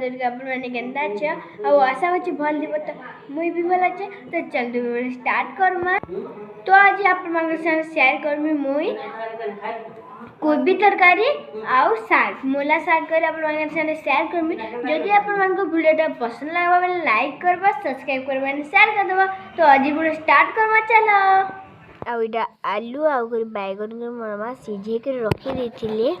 धरिक आपने केन्ता अच्छे आ आशा अच्छे भल दिव तो मुई भी भल अच्छे। तो चलते स्टार्ट करमा। तो आज आप शेयर करमी मुई कोबी तरकारी आउ साग मूला साग कर शेयर करमी। जदि आपण वीडियोटा पसंद लगा बेले लाइक करबा सब्सक्राइब करबा शेयर कर देबा। तो आज वीडियो स्टार्ट करवा चलो। आउ इटा आलू आउ बैगन के मरमा सीझे कर रखी देथिले।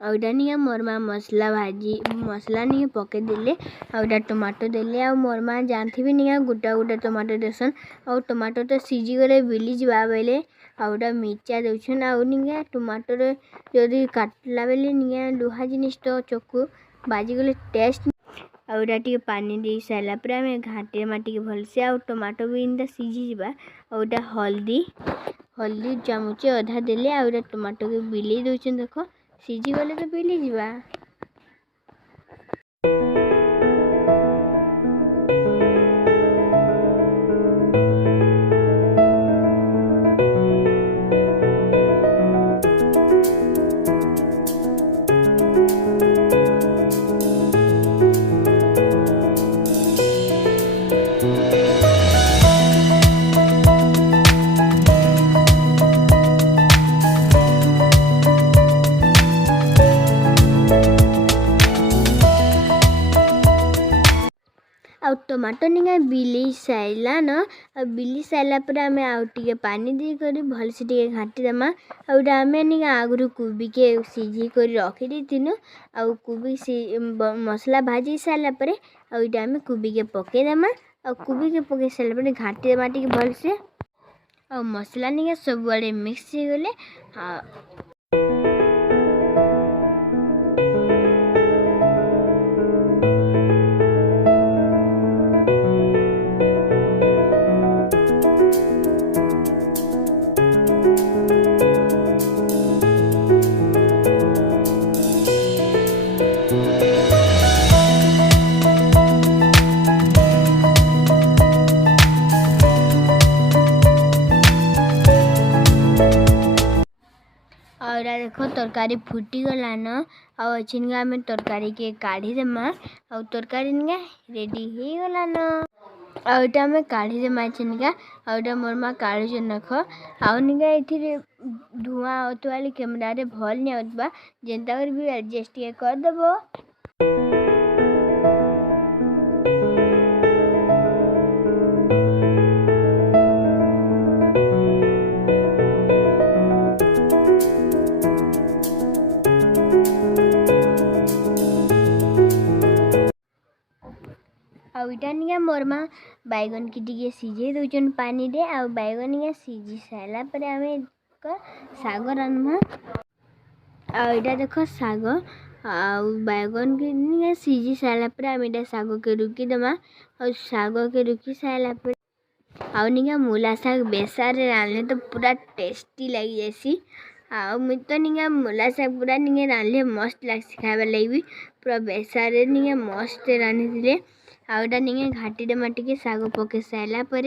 आउटा नहीं मोरमा मसला भाजी मसला नहीं पके देले। आउटा टमाटो देले आ मोरमा जानती भी नहीं गोटा गोटा टमाटो देसन। आ टमाटो तो सीझी गले बिली जा बेले आउटा मिर्चा देछन। आउ नहीं टमाटो जदि काटला बेले नहीं लुहा जिनिस तो चक्कू बाजी गले टेस्ट। आउटा टी पानी दे सारा पर आम घाटे माटी भलसे आ टमाटो भी इनता सीझी जा। आउटा हल्दी हल्दी चामचे अधा देले आउटा टमाटो के बिले दउछन। देखो सीझी गले तो बिली जा। आउ टमाटो नहीं बिली सारा न आ बिली सारा पर आम आउ पानी दे कर भल से घाटी देमा। आउटा आम नहीं आगु कोबी के सीझी कर रखी देनु। आउ कोबी मसला भाजी सारा पर आउटा आम कोबी के पके देमा। आ कोबी के पके सारा पर घाटी देमा टी भल से। आ मसला नहीं सब बड़े मिक्स हो गले। और देखो तरकारी फुटी गलान आछिन आम तरकारी के काढ़ी देमा। आ तरकारी निका रेडी हो गलान आउटा आम काढ़ी देमा छिनका। आउटा मोरमा काढ़ी नख आउ निका ये धुआं आउतवाली कैमरा रे भल नहीं आउतबा जेनता कर भी एडजस्ट कर देबो। आउटा नहीं मोरमा बैगन की टी सीझे दौन पानी रे। आ बैगन नहीं सीझी सारा पर आम साग रान्मा। आउटा देखो साग आउ बैगन के नहीं सीझी सारा पर आम इटा साग के रुकी देमा। और साग के रुकी सारा पर आउ नहीं मूला साग बेसार रांधले तो पूरा टेस्टी लगी जैसी। आउ मुझे तो नहीं मूला साग पूरा नहीं रांधले मस्त लगे खावा लगी पूरा बेसार नहीं मस्त रांधि थे। आउटा नहीं घाटी डे माटी के साग पके सारा पर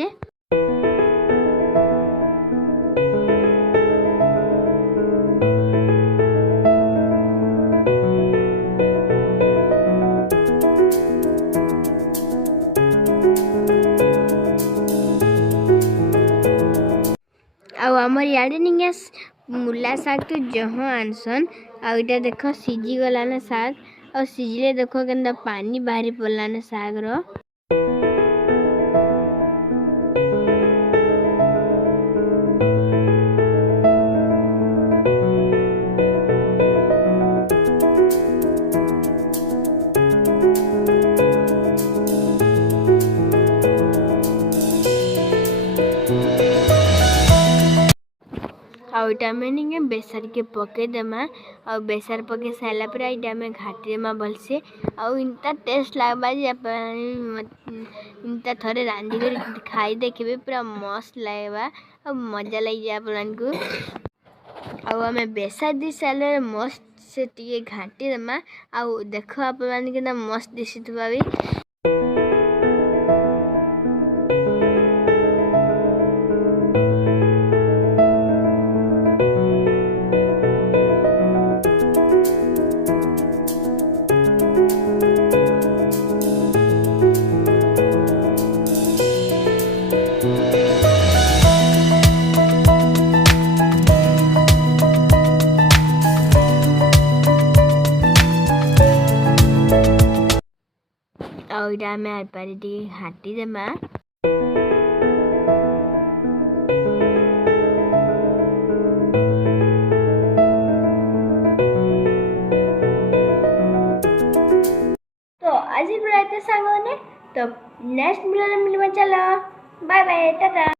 आउ आमर याडे नहीं मूला साग तो जहाँ आनसन। आउटा देख सीझी गलान साग और सीझले देखो के पानी बाहरी पड़लान साग रो। आउटा में नहीं बेसर के पके देमा। और बेसर पके सारा पर आइटा में घाटी देमा भलसे। आउ इनता टेस्ट लगवा इनता थोड़े रांधि कर खाई देखिए पूरा मस्त लगेगा और मजा लग जाए अपन को। आउ आम बेसर दी सारे मस्त से टी घाटी देमा। आउ देख आप मस्त दिशु भी। आम आरपारी टी घाटी देमा। तो आज पूरा सांग तो नेक्स्ट वीडियो में मिलवा चलो बाय बाय टाटा।